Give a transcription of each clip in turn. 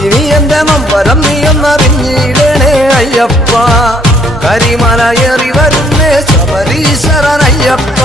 ഇനി എന്റെ നമ്പരം നീ ഒന്നറിഞ്ഞിടണേ അയ്യപ്പ കരിമലയേറി വരുന്നേ ശബരീശ്വരൻ അയ്യപ്പ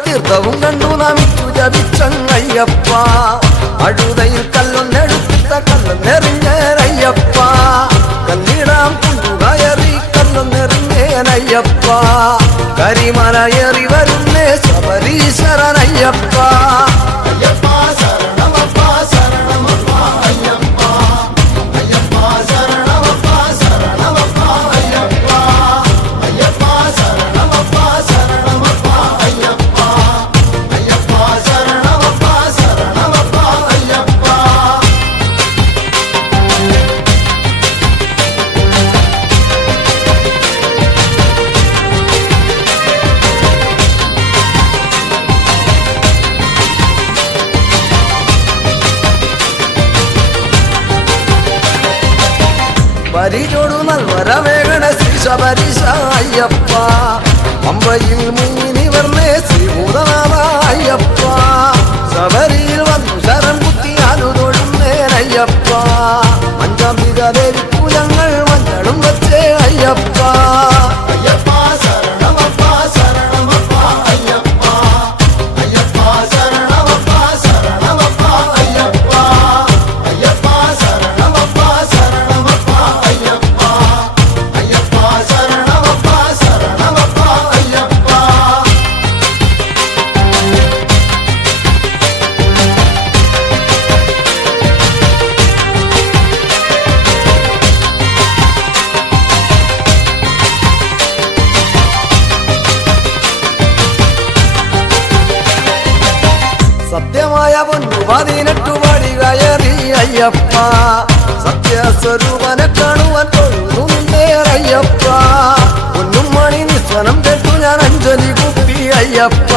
തീർത്ഥവും കണ്ടു നമിച്ചു ജപിച്ചങ്ങയ്യപ്പ അഴുതയിൽ കല്ലൊന്നെടുത്ത കല്ലൊന്നെറിഞ്ഞേനയ്യപ്പ കല്ലിടാം കുണ്ടുകയറി കല്ലൊന്നെറിഞ്ഞേനയ്യപ്പ കരിമലയേറി വരുന്നേ ശബരീശ്വരനയ്യപ്പ പരിചോടു നൽവരവേഗണ ശ്രീ ശബരീശ അയ്യപ്പ പമ്പയിൽ മുങ്ങിനി വർണ്ണേ ശ്രീഭൂതനാഥ അയ്യപ്പ ശബരിയിൽ വന്നു ശരം കുത്തിയാലു തൊഴുന്നേനയ്യപ്പ പഞ്ചാംബിക ദേവി പൂജങ്ങൾ മഞ്ഞളും വച്ചേ അയ്യപ്പ സത്യമായ പൊന്നു 18 പടി കയറി അയ്യപ്പ സത്യസ്വരൂപനെ കാണുവാൻ തൊഴുന്നു നിന്നേറയ്യപ്പ പൊന്നും മണി നിസ്വനം കേട്ടു ഞാൻ അഞ്ജലി കുപ്പി അയ്യപ്പ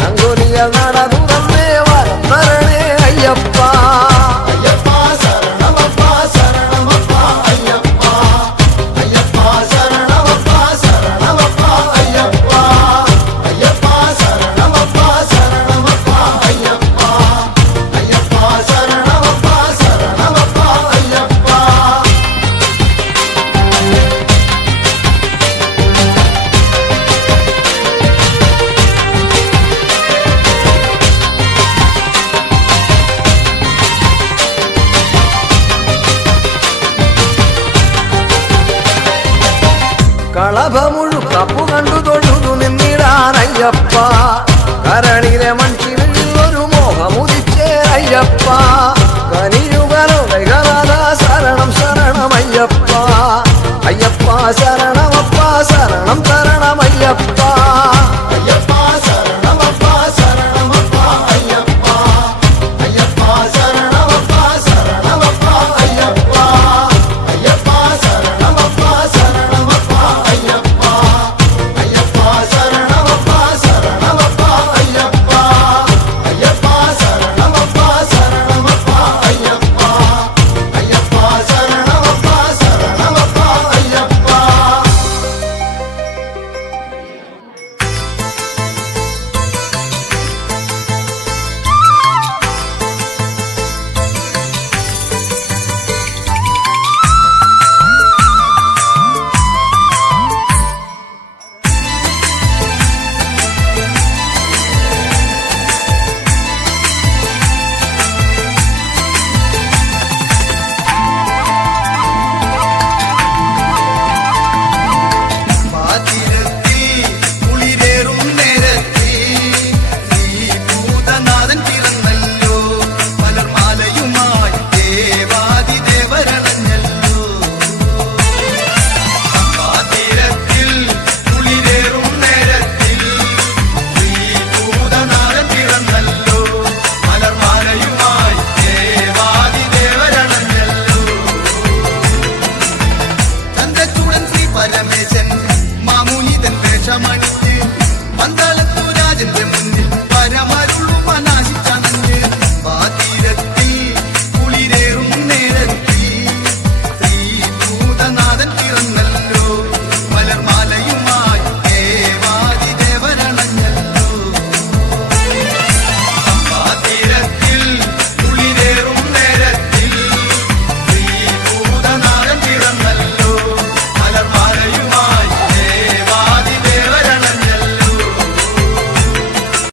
ശങ്കുലിയ നട തുറന്നേ വരം തരണേ അയ്യപ്പ കളഭമുഴു കപ്പു കണ്ടു തൊഴുതു നിന്നിടാനയ്യപ്പ കരണിലെ